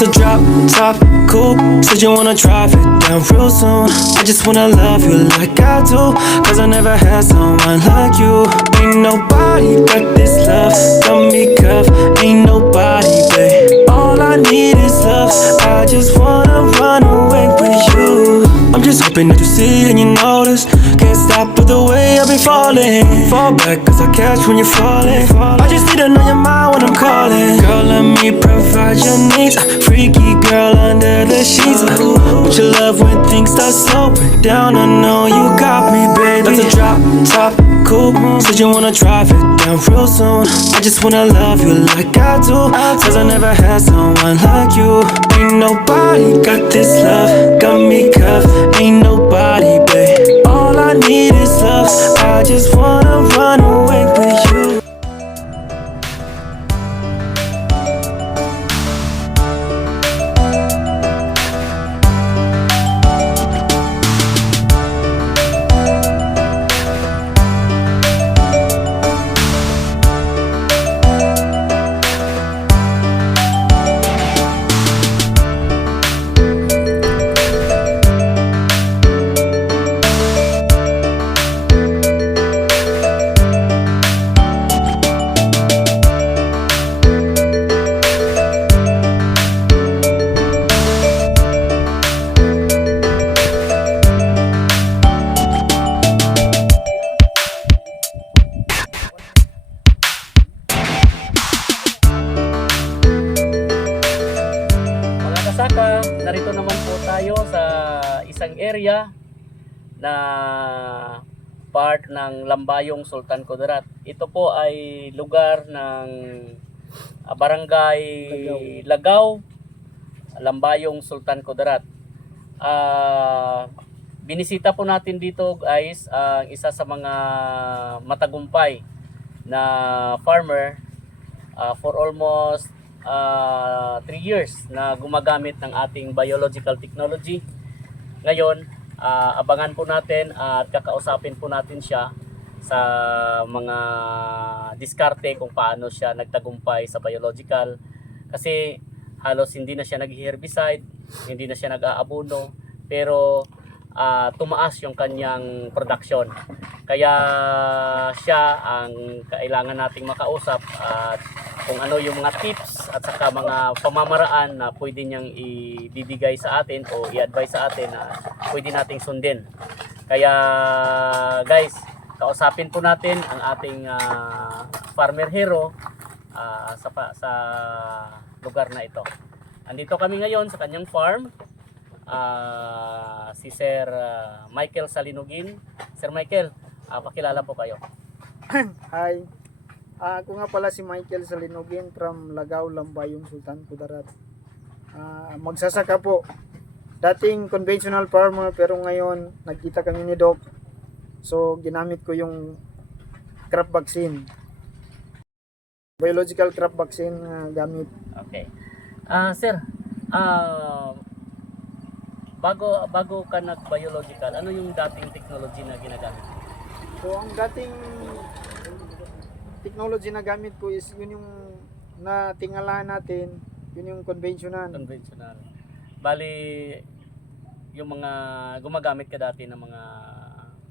That's a drop top coupe. Said you wanna drive it down real soon. I just wanna love you like I do. Cause I never had someone like you. Ain't nobody got this love. Got me cuffed. Ain't nobody, babe. All I need is love. I just wanna run away with you. I'm just hoping that you see and you notice. Can't stop with the way I've been falling. Fall back, cause I catch when you're falling. I just need to know your mind when I'm calling. Girl, let me provide your needs. Freaky girl under the sheets. But your love when things start slowing down. I know you got me, baby. That's a drop top coupe. Said you wanna drive it down real soon. I just wanna love you like I do. Cause I never had someone like you. Ain't nobody got this love. Got me cuffed. Ain't nobody, I just wanna run away isang area na part ng Lambayong Sultan Kudarat. Ito po ay lugar ng ah, barangay Lagaw, Lambayong Sultan Kudarat. Ah, binisita po natin dito guys ang isa sa mga matagumpay na farmer ah, for almost 3 years na gumagamit ng ating biological technology. Ngayon, ah, abangan po natin at kakausapin po natin siya sa mga diskarte kung paano siya nagtagumpay sa biological kasi halos hindi na siya nag-herbicide, hindi na siya nag-aabono, pero ah, tumaas yung kanyang production. Kaya siya ang kailangan nating makausap at kung ano yung mga tips at saka mga pamamaraan na pwede niyang ibibigay sa atin o i-advise sa atin na pwede nating sundin. Kaya guys, kausapin po natin ang ating ah, farmer hero ah, sa, sa lugar na ito. Andito kami ngayon sa kanyang farm. Ah, si Sir ah, Michael Salinugin. Sir Michael, ah, pakilala po kayo. Hi. Ah, ako nga pala si Michael Salinogin from Lagaw, Lambayong, Sultan Kudarat. Ah, magsasaka po. Dating conventional farmer pero ngayon nagkita kami ni Doc. So ginamit ko yung crop vaccine. Biological crop vaccine na gamit. Okay. Ah, sir, ah bago bago ka nag-biological, ano yung dating technology na ginagamit? So ang dating technology na gamit ko is yun yung natingala natin, yun yung conventional. Conventional. Bali yung mga gumagamit ka dati ng mga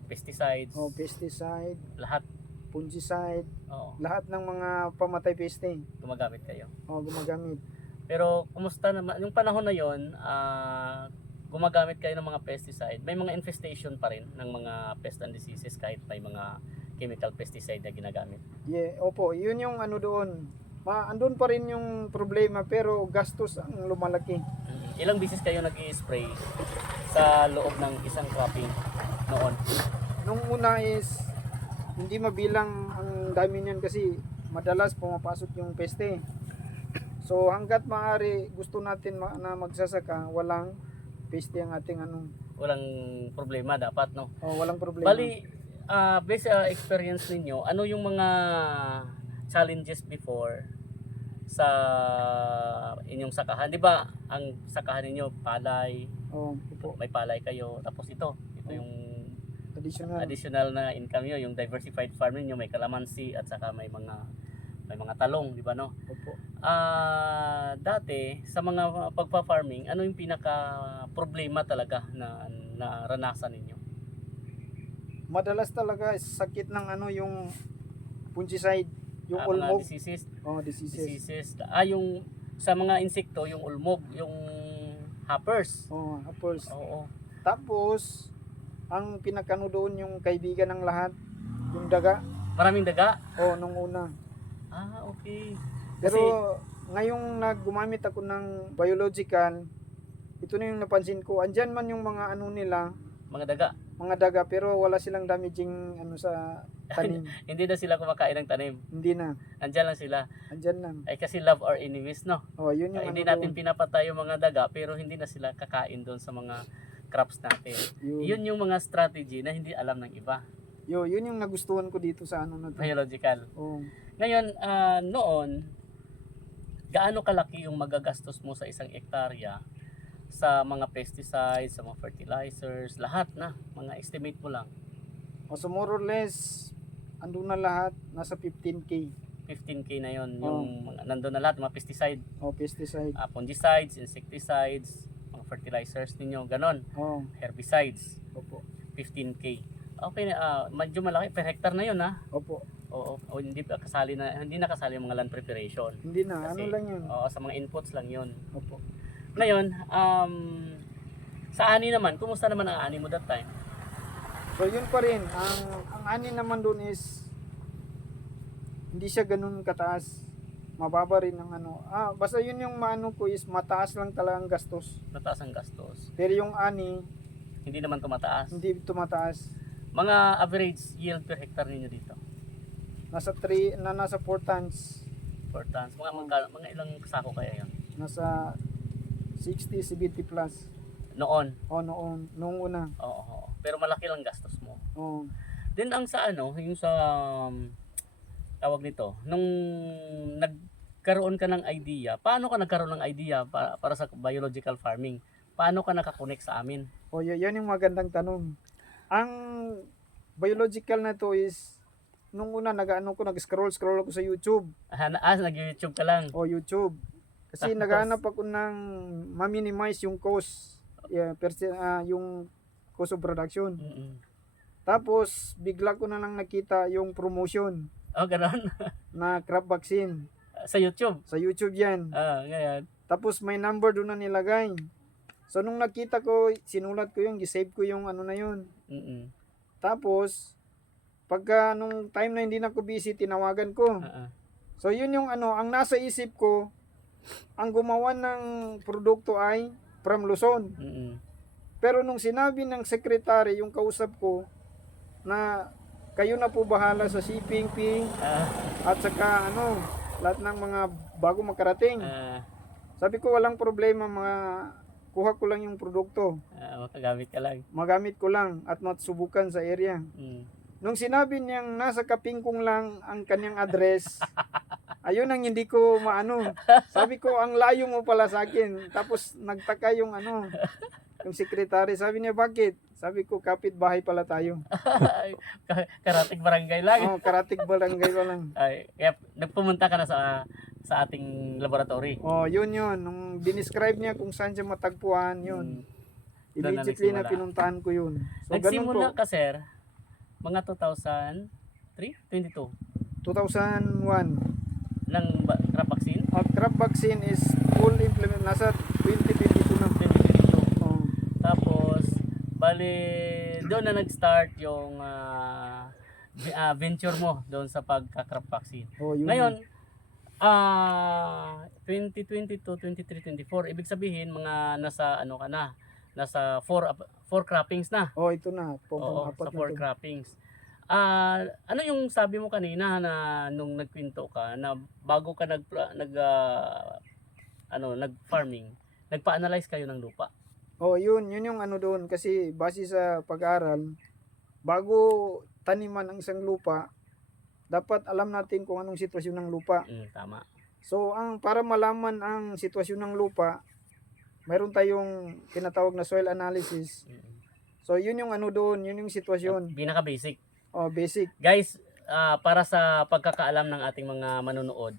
pesticides, O pesticide, lahat fungicide, oo, lahat ng mga pamatay peste gumagamit kayo. o gumagamit. Pero kumusta naman yung panahon na yon, ah gumagamit kayo ng mga pesticide, may mga infestation pa rin ng mga pest and diseases kahit may mga chemical pesticide na ginagamit. Yeah, opo, yun yung ano doon. Ma, andun pa rin yung problema pero gastos ang lumalaki. Ilang bisis kayo nag-i-spray sa loob ng isang cropping noon? Nung una is hindi mabilang ang dami niyan kasi madalas pumapasok yung peste. So hanggat maaari gusto natin ma- na magsasaka, walang peste ang ating ano, Walang problema dapat, no? o walang problema. Bali, ah based sa experience ninyo, ano yung mga challenges before sa inyong sakahan? Di ba, ang sakahan ninyo, palay, oh, opo, may palay kayo, tapos ito, ito yung additional. additional na income nyo, yung diversified farming nyo, may kalamansi at saka may mga may mga talong, di ba no? Opo. ah dati sa mga pagpa-farming, ano yung pinaka problema talaga na naranasan ninyo? Madalas talaga sakit ng ano yung fungicide, yung Ah, ulmog. diseases, Oh, diseases. diseases. Ah, yung sa mga insekto, yung ulmog, yung hoppers. Oh, apples. Oo. Tapos, ang pinakano doon yung kaibigan ng lahat, yung daga. Maraming daga. Oh, nung una. Ah, okay. Pero Kasi- ngayong naggumamit ako ng biological, ito na yung napansin ko. Andyan man yung mga ano nila, Mga daga. Mga daga, pero wala silang damaging ano sa tanim. Hindi na sila kumakain ng tanim. Hindi na. Andyan lang sila. Andyan lang. Ay kasi love our enemies, no? Oh, yun yung hindi ano natin doon. pinapatay yung mga daga pero hindi na sila kakain doon sa mga crops natin. Yun. Yun yung mga strategy na hindi alam ng iba. Yo, yun yung nagustuhan ko dito sa ano na to. Biological. Oh. Ngayon, ah, noon, gaano kalaki yung magagastos mo sa isang ektarya sa mga pesticides, sa mga fertilizers, lahat na, mga estimate mo lang, Oh, so more or less, andun na lahat, nasa 15k. 15k na yon Oh. yung mga, nandun na lahat, mga pesticide, Oh, pesticide. ah, fungicides, insecticides, mga fertilizers ninyo, ganon, Oh, herbicides, opo. 15k. Okay na, ah, medyo malaki, per hectare na yun ha. Opo. Oo, o hindi pa kasali na, hindi na kasali yung mga land preparation. Hindi na, ano Kasi, lang yun. Oo, sa mga inputs lang yun. Opo. Ngayon, um, sa ani naman, kumusta naman ang ani mo that time? So yun pa rin, ang, ang ani naman doon is, hindi siya ganun kataas. Mababa rin ang ano. Ah, basta yun yung maano ko is mataas lang talaga ang gastos. Mataas ang gastos. Pero yung ani, Hindi naman tumataas. hindi tumataas. Mga average yield per hectare ninyo dito? Nasa 3, na nasa 4 tons. 4 tons. Mga, mga, mga ilang sako kaya yun? Nasa 60, 70 plus. Noon. O noon, noong una. Oo, oo. Pero malaki lang gastos mo. Oh. Then ang sa ano, yung sa um, tawag nito, nung nagkaroon ka ng idea, paano ka nagkaroon ng idea para, para sa biological farming? Paano ka nakakonect sa amin? O y- yan yung magandang tanong. Ang biological na to is nung una nag-ano ko nag-scroll scroll ako sa YouTube Ah, na- ah nag-YouTube ka lang. o YouTube. Kasi naghahanap ako ng ma-minimize yung cost yeah, perse- ah, yung cost of production. Mm-mm. Tapos bigla ko na lang nakita yung promotion Oh, ganon. na crop vaccine sa YouTube. sa YouTube yan. Ah, ngayon. Tapos may number doon na nilagay. So nung nakita ko, sinulat ko yung, gisave ko yung ano na yun. Mm-mm. Tapos, pagka nung time na hindi na ako busy, tinawagan ko. Ah, ah. So, yun yung ano, ang nasa isip ko, ang gumawa ng produkto ay from Luzon. Mm-mm. Pero nung sinabi ng secretary, yung kausap ko, na kayo na po bahala sa shipping fee Ah, at saka ano, lahat ng mga bago makarating. ah, Sabi ko walang problema, mga kuha ko lang yung produkto. ah, makagamit ka lang. Magamit ko lang at masubukan sa area. Mm. Nung sinabi niyang nasa kapingkong lang ang kanyang address, ayun ang hindi ko maano. Sabi ko, ang layo mo pala sa akin. Tapos nagtaka yung ano, yung sekretary. Sabi niya, bakit? Sabi ko, kapit bahay pala tayo. Ay, ka- Karating barangay lang. Oh, karatig barangay pa lang. Ay, kaya nagpumunta ka na sa sa ating laboratory. Oh, yun yun. Nung dinescribe niya kung saan siya matagpuan, yun. Mm. Na Immediately na nagsimula. pinuntahan ko yun. So, ganun Nagsimula po. ka, sir, mga 2003, 22, 2001. Ng crop vaccine? Ang crop vaccine is full implement. Nasa 2022 na. 2022. Oh. Tapos, bali, doon na nag-start yung vi- ah, venture mo doon sa pagka-crop vaccine. Oh, yun. Ngayon, ah 2022, 23, 24, ibig sabihin mga nasa ano ka na, nasa 4 4 croppings na. Oh, ito na. Oo, Pumpangapat sa na 4 to. croppings. Ah, ano yung sabi mo kanina na nung nagkwento ka na bago ka nag nag ah, ano, nag-farming, nagpa-analyze kayo ng lupa. Oh, yun. Yun yung ano doon. Kasi base sa pag-aaral, bago taniman ang isang lupa, dapat alam natin kung anong sitwasyon ng lupa. Mm, tama. So, ang para malaman ang sitwasyon ng lupa, mayroon tayong tinatawag na soil analysis. Mm. So, yun yung ano doon, yun yung sitwasyon. Pinaka basic. Oh, basic. Guys, ah, para sa pagkakaalam ng ating mga manonood,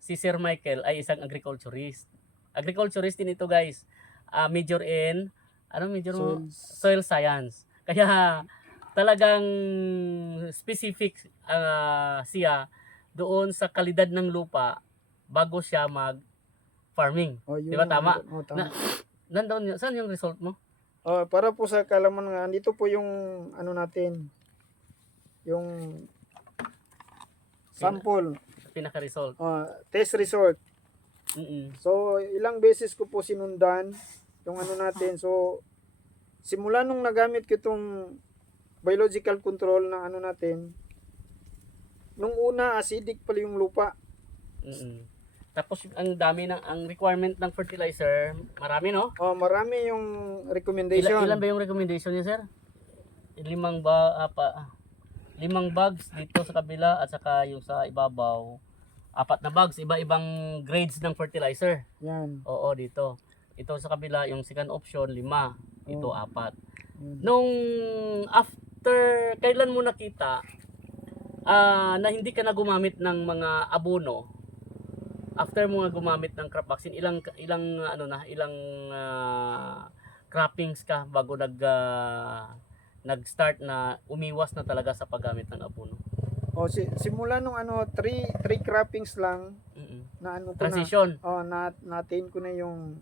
si Sir Michael ay isang agriculturist. Agriculturist din ito guys. Ah, major in, ano major mo? Soils. Soil science. Kaya talagang specific ah, siya doon sa kalidad ng lupa bago siya mag farming. Oh, Di ba tama? Oh, tama. Na- Nandoon. Saan yung result mo? Oh, para po sa kalaman nga, dito po yung ano natin, yung sample, Pinaka-result. oh, test result. Mm-mm. So, ilang beses ko po sinundan yung ano natin. So, simula nung nagamit ko itong biological control na ano natin, nung una acidic pala yung lupa. Mm-mm. Tapos ang dami ng ang requirement ng fertilizer, marami no? Oh, marami yung Ilan, recommendation. ilan ba yung recommendation niya, sir? Limang ba apa limang bags dito sa kabila at saka yung sa ibabaw. Apat na bags, iba-ibang grades ng fertilizer. Yan. Oo, dito. Ito sa kabila, yung second option, lima. Ito, Oh. apat. Nung after, kailan mo nakita ah, na hindi ka na gumamit ng mga abono, after mo nga gumamit ng crop vaccine, ilang, ilang, ano na, ilang ah, croppings ka bago nag, ah, nag-start na umiwas na talaga sa paggamit ng abono? Oh, si, simula nung ano, three, three croppings lang Mm-mm. na ano ko Transition. na. Oh, na, natin ko na yung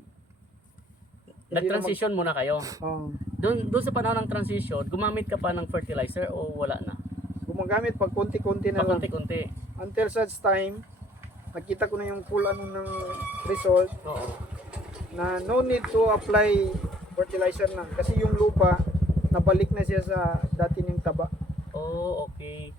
Nag-transition muna kayo. mag- oh, Doon, doon sa panahon ng transition, gumamit ka pa ng fertilizer o wala na? gumagamit pag konti-konti na lang. Pakunti-kunti. Until such time, nakita ko na yung full ano ng result Oo. na no need to apply fertilizer na kasi yung lupa nabalik na siya sa dati niyang taba. Oh, okay.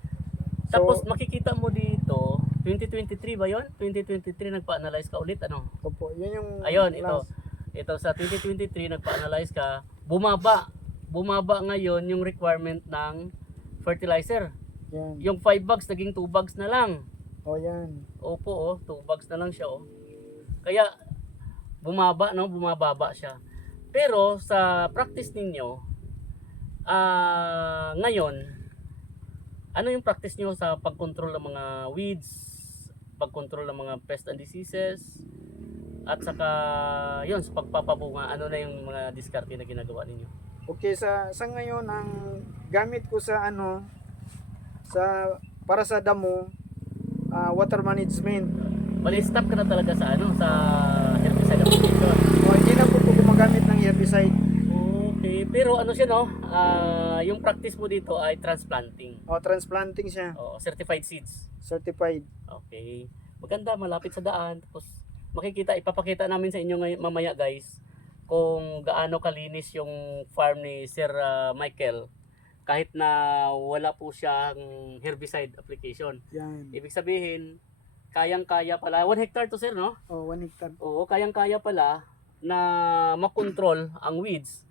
So- Tapos makikita mo dito, 2023 ba 'yon? 2023 nagpa-analyze ka ulit ano? Opo, yun yung Ayun, ito. Ito sa 2023 nagpa-analyze ka, bumaba. Bumaba ngayon yung requirement ng fertilizer. Yan. Yung 5 bags naging 2 bags na lang. Oh, yan. Opo, oh, 2 bags na lang siya oh. Kaya bumaba no, bumababa siya. Pero sa practice ninyo, ah ngayon, ano yung practice nyo sa pagkontrol ng mga weeds, pagkontrol ng mga pest and diseases, at saka yun, sa pagpapabunga, ano na yung mga diskarte na ginagawa ninyo? Okay, sa sa ngayon ang gamit ko sa ano sa para sa damo ah, water management. Bali, stop ka na talaga sa ano, sa herbicide application. Oh, hindi na po po gumagamit ng herbicide. Okay, pero ano siya no, ah, yung practice mo dito ay transplanting. Oh, transplanting siya, Oo, certified seeds. certified. Okay. Maganda, malapit sa daan. Tapos makikita, ipapakita namin sa inyo ngayon mamaya guys kung gaano kalinis yung farm ni Sir ah, Michael kahit na wala po siyang herbicide application. Yan. Ibig sabihin, kayang-kaya pala, 1 hectare to sir, no? Oh, 1 hectare. Oo, kayang-kaya pala na makontrol ang weeds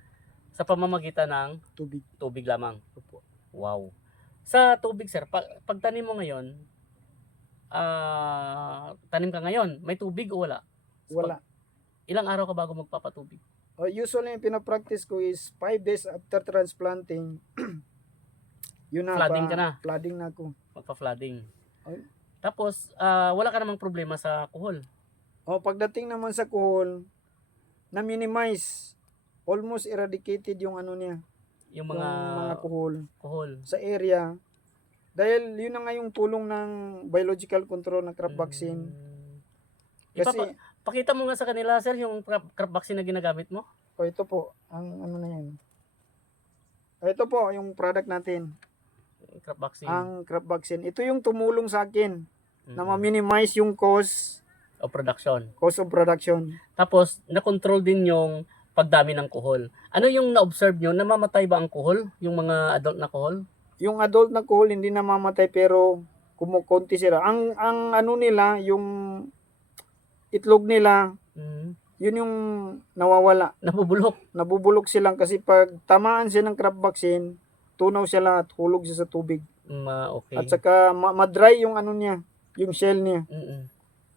sa pamamagitan ng Tubig. tubig lamang. Opo. Wow. Sa tubig, sir, pag, pagtanim mo ngayon, ah tanim ka ngayon, may tubig o wala? Wala. Ilang araw ka bago magpapatubig? Oh, usually yung pinapractice ko is 5 days after transplanting. Yun na Flooding pa, ka na? Flooding na ako. Magpa-flooding. Ay. Tapos, ah, wala ka namang problema sa kuhol. Oh, pagdating naman sa kuhol, na-minimize. Almost eradicated yung ano niya, Yung yung mga, mga kuhol kuhol. sa area. Dahil yun na nga yung tulong ng biological control ng crop vaccine. Mm. Kasi, Ipapa- pakita mo nga sa kanila, sir, yung crop, crop vaccine na ginagamit mo. oh, ito po, ang ano na yan. Oh, Ito po, yung product natin, Crop vaccine. ang crop vaccine. Ito yung tumulong sa akin Mm. na ma-minimize yung cost, o production. cost of production. Tapos, na-control din yung pagdami ng kuhol. Ano yung na-observe nyo? Namamatay ba ang kuhol? Yung mga adult na kuhol? Yung adult na kuhol hindi namamatay pero kumukonti sila. Ang ang ano nila, yung itlog nila, Mm. yun yung nawawala. Nabubulok. Nabubulok silang kasi pag tamaan siya ng crab vaccine, tunaw siya lahat, hulog siya sa tubig. Ma, okay. At saka ma- ma-dry yung ano niya, yung shell niya. Mm-mm.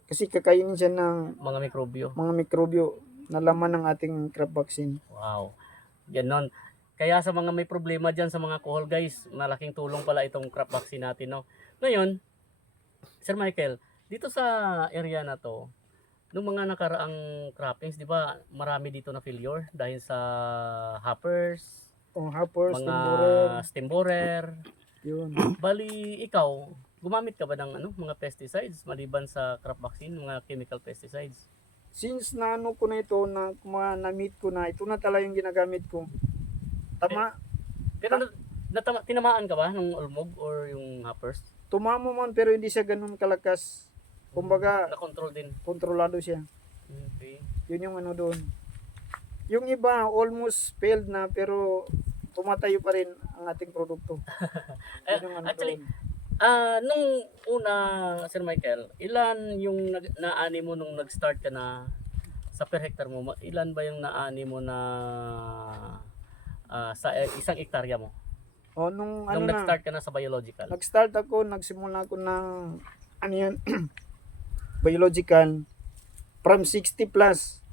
Kasi kakainin siya ng Mga mikrobyo. mga mikrobyo na laman ng ating crab vaccine. Wow. Ganon. Kaya sa mga may problema dyan sa mga kuhol guys, malaking tulong pala itong crop vaccine natin. No? Ngayon, Sir Michael, Dito sa area na to, nung mga nakaraang croppings, di ba, marami dito na failure dahil sa hoppers, O hoppers, mga timburer, stem borer. yun. Bali, ikaw, gumamit ka ba ng ano, mga pesticides maliban sa crop vaccine, mga chemical pesticides? Since na ano ko na ito, na, kuma, na-meet ko na, ito na talaga yung ginagamit ko. Tama, Pero na, natama, tinamaan ka ba ng ulmog or yung hoppers? tumamo man pero hindi siya ganun kalakas. Kumbaga, Na-control din. kontrolado siya. Okay. Yun yung ano doon. Yung iba, almost failed na pero tumatayo pa rin ang ating produkto. Yun yung ano actually, doon. Ah, nung una, Sir Michael, ilan yung nag, naani mo nung nag-start ka na sa per hectare mo? Ilan ba yung naani mo na ah, sa eh, isang ektarya mo? O, nung ano nung na, nag-start ka na sa biological? nag-start ako, nagsimula ako ng, ano yan, biological, from 60 plus.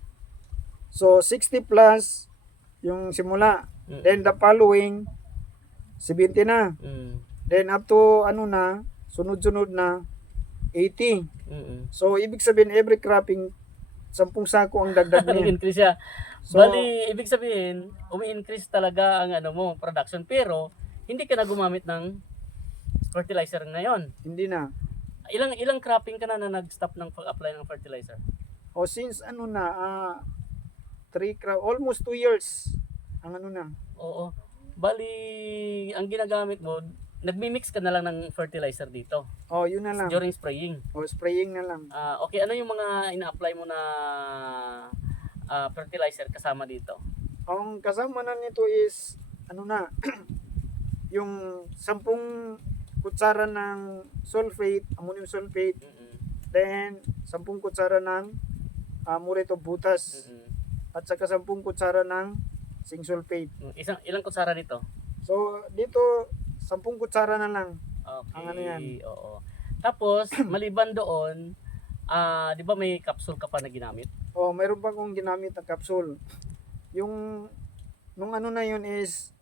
So, 60 plus, yung simula. Mm. Then, the following, 70 na. Mm. Then, up to, ano na, sunod-sunod na, 80. Mm-mm. So, ibig sabihin, every cropping, 10 sako ang dagdag niya. Nag-increase siya. So, Bali, ibig sabihin, umi-increase talaga ang ano mo, production. Pero, hindi ka na gumamit ng fertilizer ngayon. hindi na. Ilang ilang cropping ka na na nag-stop ng pag-apply ng fertilizer? O, since, ano na, ah, three crop, almost 2 years, ang ano na. Oo. Bali, ang ginagamit mo, nagmi-mix ka na lang ng fertilizer dito O, yun na lang. during spraying. O, spraying na lang. Ah, okay, ano yung mga ina-apply mo na ah, fertilizer kasama dito? Ang kasama na nito is, ano na, yung 10 kutsara ng sulfate, ammonium sulfate, Mm-mm. then 10 kutsara ng uh, mureto butas, Mm-mm. at saka 10 kutsara ng zinc sulfate. Mm, Isang ilang kutsara nito? So, dito, 10 kutsara na lang. Okay. Ang ano yan? Oo. Tapos, maliban doon, ah, 'di ba may capsule ka pa na ginamit? O, mayroon pa akong ginamit na capsule. Yung, nung ano na yun is,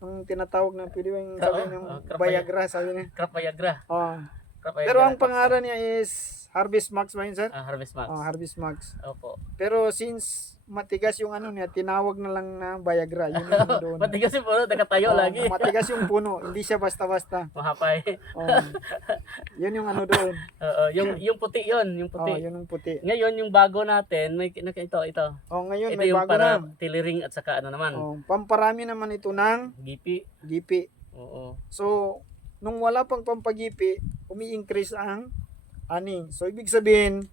ang tinatawag na pwede yung sabi Oo, yung oh, crap Viagra, sabi niya. Crop Viagra. Oh. Viagra Pero ang pangalan niya is Harvest Max ba yun, sir? ah, Harvest Max. Oh, Harvest Max. Opo. Pero since matigas yung ano niya, tinawag na lang na Viagra. Yun yung doon. Matigas yung puno, nakatayo Oh, lagi. Matigas yung puno, hindi siya basta-basta. Mahapay. Oh. yun yung ano doon. Oo, yung yung puti 'yon, yung Oh, puti. yun yung puti. Ngayon yung bago natin, may ito ito. Oh, ngayon ito may yung bago para na. tiliring at saka ano naman, Oh, pamparami naman ito ng gipi. gipi. Oo. So, nung wala pang pampagipi, umi-increase ang ani. So, ibig sabihin,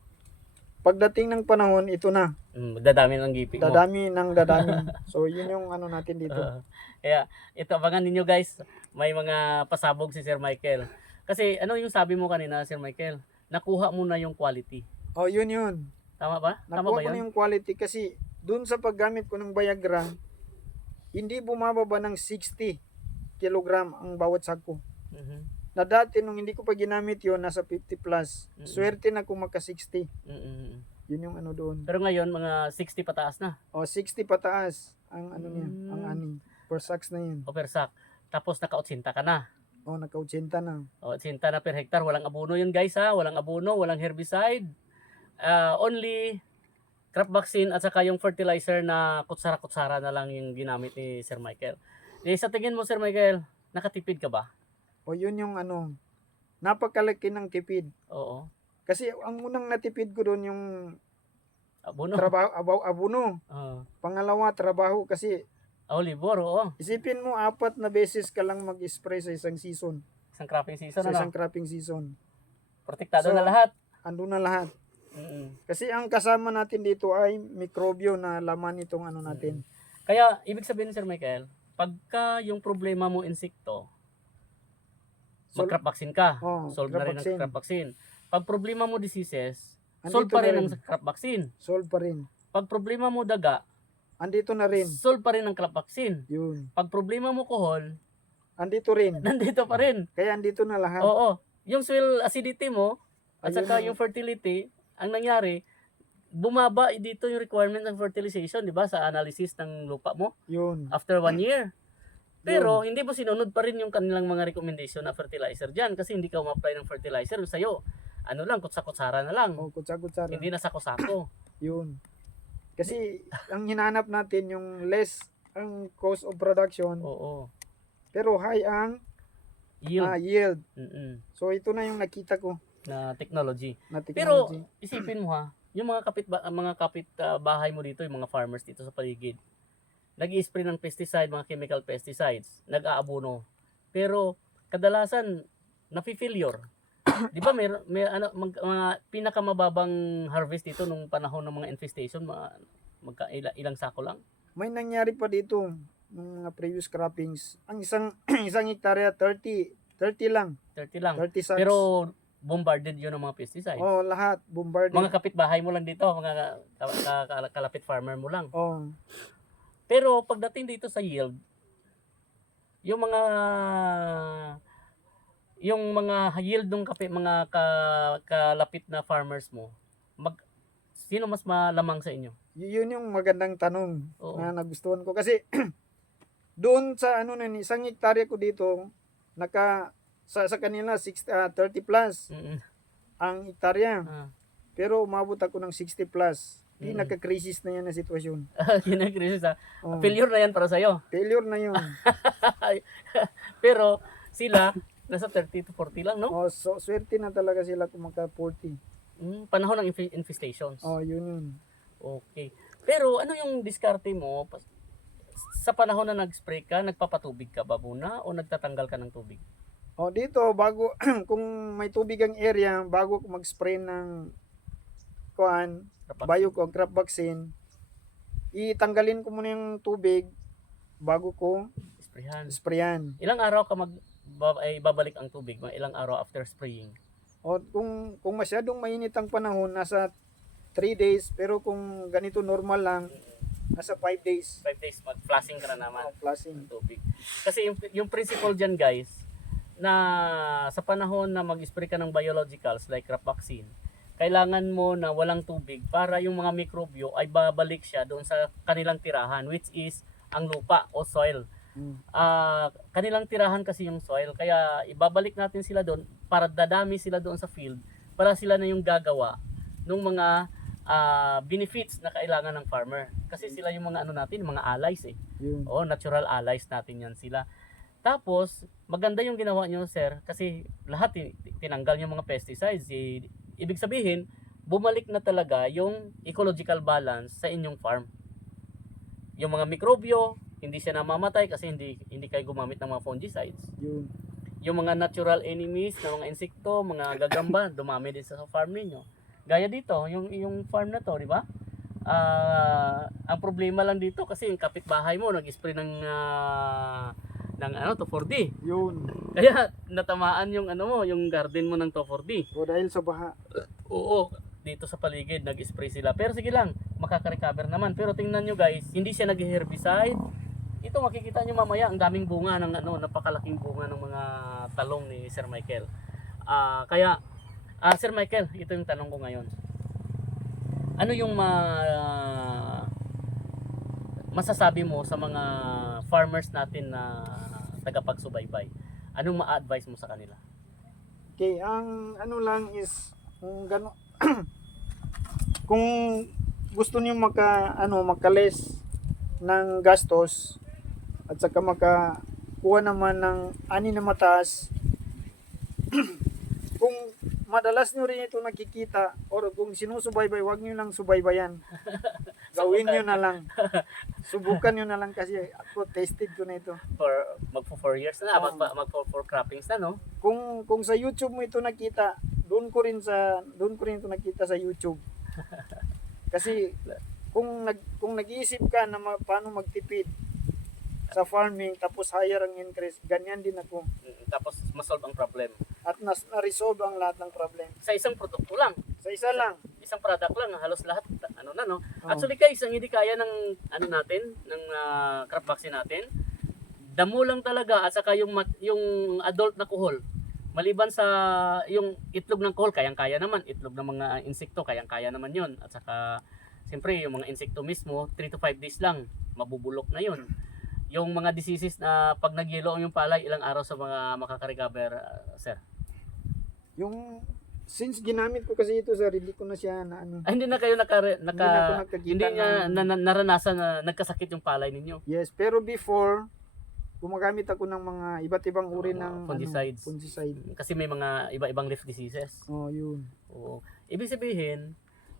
pagdating ng panahon, ito na. Mm, dadami ng gipi mo. Dadami ng dadami. So, yun yung ano natin dito. Oo. kaya ito abangan ninyo guys, may mga pasabog si Sir Michael. Kasi ano yung sabi mo kanina Sir Michael? Nakuha mo na yung quality. Oh, yun yun. Tama ba? Tama Nakuha ba ko na 'yun? yung quality kasi dun sa paggamit ko ng Viagra, hindi bumababa ng 60 kilogram ang bawat sako. Mhm. Na dati nung hindi ko pa ginamit yon nasa 50 plus. Mm. Swerte na kung maka 60. Mm-mm. Yun yung ano doon. Pero ngayon mga 60 pataas na. O 60 pataas ang ano niya, Mm. ang ani. Per sacks na yun. o per sack. Tapos naka-80 ka na. O naka 80 na. O 80 na per hectare, walang abono yun guys ha, walang abono, walang herbicide. Ah, only crop vaccine at saka yung fertilizer na kutsara-kutsara na lang yung ginamit ni Sir Michael. Eh, sa tingin mo Sir Michael, nakatipid ka ba? O yun yung ano, napakalaki ng tipid. Oo. Kasi ang unang natipid ko doon yung Abono. trabaho, abaw, abono. Oo. Pangalawa, trabaho kasi Oh, libor, oo. Isipin mo, apat na beses ka lang mag-spray sa isang season. Isang cropping season, Sa isang ano? cropping season. Protektado So, na lahat. Ando na lahat. Mm-mm. Kasi ang kasama natin dito ay mikrobyo na laman itong ano natin. Kaya, ibig sabihin Sir Michael, pagka yung problema mo insekto, Sol- mag-crop vaccine ka. Oh, solve na rin ang vaccine. crop vaccine. Pag problema mo diseases, Andito solve pa na rin ang rin. crop vaccine. Solve pa rin. Pag problema mo daga, Andito na rin. solve pa rin ang crop vaccine. Yun. Pag problema mo kohol, Andito rin. nandito pa rin. Kaya andito na lahat. Oo. Yung soil acidity mo, at Ayun saka na. yung fertility, ang nangyari, bumaba dito yung requirement ng fertilization, di ba, sa analysis ng lupa mo Yun. after one year. Pero hindi mo sinunod pa rin yung kanilang mga recommendation na fertilizer dyan kasi hindi ka ma-apply ng fertilizer sa'yo. ano lang, kutsa-kutsara na lang. O kutsa-kutsara. Hindi na sako-sako. Yun. Kasi ang hinanap natin yung less ang cost of production Oo. pero high ang Yield. ah, yield. Mm-mm. So ito na yung nakita ko na technology. na Pero technology. isipin mo ha, yung mga kapit mga kapit ah, bahay mo dito, yung mga farmers dito sa paligid. Nag-spray ng pesticide, mga chemical pesticides, nag-aabono. Pero kadalasan nafi-failure. 'Di ba may, may ano mag- mga pinakamababang harvest dito nung panahon ng mga infestation, mga magka, ila- ilang sako lang. May nangyari pa dito ng mga previous croppings. Ang isang isang hektarya 30 30 lang, 30 lang. 30 sacks. Pero bombarded yun ng mga pesticides. oh, lahat bombarded. Mga kapitbahay mo lang dito, mga ka- ka- ka- kalapit farmer mo lang. oh, Pero pagdating dito sa yield, yung mga yung mga yield ng kape, mga ka, kalapit na farmers mo, mag sino mas malamang sa inyo? y- yun yung magandang tanong Oo. na nagustuhan ko kasi doon sa ano na ni isang hektarya ko dito naka sa, sa kanila 6 ah, 30 plus Mm-mm. ang hektarya. Ah. Pero umabot ako ng 60 plus. Di Mm. nagka-crisis na yan na sitwasyon. Kinakrisis ha. Oh, Failure na yan para sa'yo. failure na yun. Pero sila, nasa 30 to 40 lang, no? oh, so, swerte na talaga sila kung magka 40. Mm, panahon ng inf- infestations. Oh, yun yun. Okay. Pero ano yung diskarte mo sa panahon na nag-spray ka, nagpapatubig ka ba muna o nagtatanggal ka ng tubig? Oh, dito bago kung may tubig ang area, bago mag-spray ng kuan, Bio ko crop vaccine, itanggalin ko muna yung tubig bago ko Sprayhan. sprayan. Ilang araw ka mag ay babalik ang tubig? Mga ilang araw after spraying? O kung kung masyadong mainit ang panahon, nasa 3 days, pero kung ganito normal lang, nasa 5 days. 5 days mag-flushing ka na naman Oh, flushing. ng tubig. Kasi yung, yung principle dyan guys, na sa panahon na mag-spray ka ng biologicals like crop vaccine, kailangan mo na walang tubig para yung mga mikrobyo ay babalik siya doon sa kanilang tirahan which is ang lupa o soil. Mm. ah kanilang tirahan kasi yung soil kaya ibabalik natin sila doon para dadami sila doon sa field para sila na yung gagawa ng mga ah, benefits na kailangan ng farmer kasi sila yung mga ano natin mga allies eh Yun. oh natural allies natin yan sila tapos maganda yung ginawa nyo sir kasi lahat ti- tinanggal yung mga pesticides ibig sabihin bumalik na talaga yung ecological balance sa inyong farm yung mga mikrobyo hindi siya namamatay kasi hindi hindi kayo gumamit ng mga fungicides Yun. yung mga natural enemies na mga insekto, mga gagamba, dumami din sa farm ninyo. Gaya dito, yung yung farm na to, di ba? Ah, ang problema lang dito kasi yung kapitbahay mo nag-spray ng ah, ng ano to 4D. Yun. Kaya natamaan yung ano mo, yung garden mo ng to 4D. O dahil sa baha. Oo, dito sa paligid nag-spray sila. Pero sige lang, makaka-recover naman. Pero tingnan nyo guys, hindi siya nag-herbicide. Ito makikita nyo mamaya, ang daming bunga ng ano, napakalaking bunga ng mga talong ni Sir Michael. Ah, kaya ah, Sir Michael, ito yung tanong ko ngayon. Ano yung ma masasabi mo sa mga farmers natin na tagapagsubaybay? Anong ma-advise mo sa kanila? Okay, ang ano lang is kung gano kung gusto niyo maka ano makales ng gastos at saka makakuha naman ng ani na mataas kung madalas niyo rin ito nakikita or kung sinusubaybay wag niyo lang subaybayan gawin niyo na lang subukan niyo na lang kasi ako tested ko na ito For magpo 4 years na, Oo. mag magpo 4 croppings na, no? kung kung sa YouTube mo ito nakita, doon ko rin sa doon ko rin ito nakita sa YouTube. Kasi kung nag kung nag-iisip ka na ma, paano magtipid sa farming tapos higher ang increase, ganyan din ako. Mm, Tapos masolve ang problem. At nas na-resolve ang lahat ng problem. Sa isang produkto lang, Sa isa lang. isang product lang, halos lahat na no. Oo. Actually guys, ang hindi kaya ng ano natin, ng ah, crop vaccine natin, damo lang talaga at saka yung yung adult na kuhol. Maliban sa yung itlog ng kuhol, kayang-kaya naman. Itlog ng mga insekto, kayang-kaya naman yon At saka, siyempre, yung mga insekto mismo, 3 to 5 days lang, mabubulok na yon Yung mga diseases na pag nagyelo ang yung palay, ilang araw sa mga makaka-recover, ah, sir? Yung since ginamit ko kasi ito sir, hindi ko na siya na ano. Ah, hindi na kayo naka, naka Hindi na hindi niya na, na- naranasan na nagkasakit yung palay ninyo. Yes, pero before gumagamit ako ng mga iba't ibang uri Mga ng fungicides. Ano, fungicide. Kasi may mga iba-ibang leaf diseases. Oh, yun. Oo. Ibig sabihin,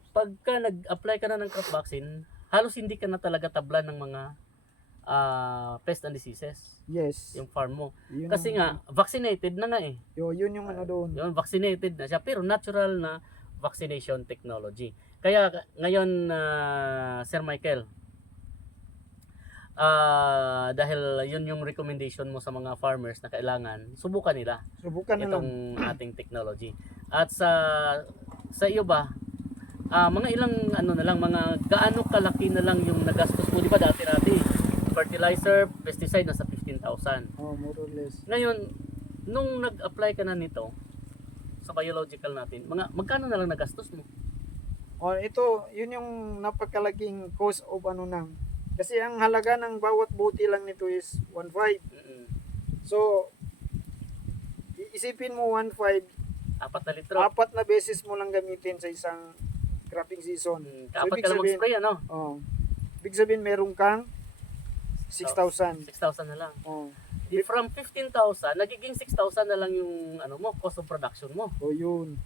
pagka nag-apply ka na ng crop vaccine, halos hindi ka na talaga tablan ng mga ah, pest and diseases Yes. yung farm mo. Yun Kasi ang- nga, vaccinated na nga eh. Yo, yun yung ano doon. Yun, vaccinated na siya. Pero natural na vaccination technology. Kaya ngayon, ah, Sir Michael, ah dahil yun yung recommendation mo sa mga farmers na kailangan, subukan nila Subukan na lang. itong ating technology. At sa sa iyo ba, ah, mga ilang ano na lang, mga gaano kalaki na lang yung nagastos mo, di ba dati-dati, fertilizer, pesticide, nasa 15,000. Oh, more or less. Ngayon, nung nag-apply ka na nito sa biological natin, mga magkano na lang nagastos mo? Oh, ito, yun yung napakalaking cost of ano nang. Kasi ang halaga ng bawat buti lang nito is 1.5. Mm-mm. So, isipin mo 1.5, Apat na litro. apat na beses mo lang gamitin sa isang cropping season. Mm, So, ibig ka lang mag-spray, ano? Oh. Big sabihin meron kang 6,000. 6,000 na lang. Oh. Di from 15,000, nagiging 6,000 na lang yung ano mo, cost of production mo. So, yun.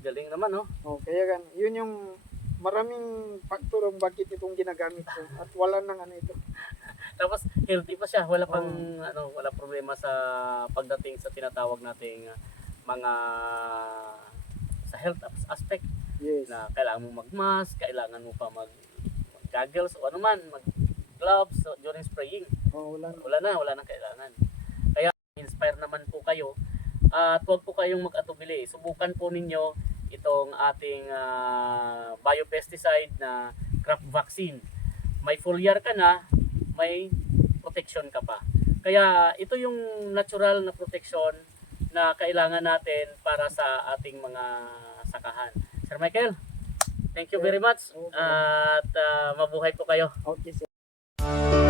Galing naman, no? Oh, kaya gan, yun yung maraming faktor ang bakit itong ginagamit ko at wala nang ano ito. Tapos healthy pa siya, wala pang ano, wala problema sa pagdating sa tinatawag nating uh, mga sa health as- aspect Yes. na kailangan mo mag-mask, kailangan mo pa mag, mag goggles o ano man, mag gloves so, during spraying. Oh, wala na. Wala na, wala nang kailangan. Kaya inspire naman po kayo at huwag po kayong mag-atubili. Subukan po ninyo itong ating ah, biopesticide na crop vaccine. May foliar ka na, may protection ka pa. Kaya ito yung natural na protection na kailangan natin para sa ating mga sakahan. Sir Michael, thank you very much at ah, mabuhay po kayo. Okay, sir. Bye.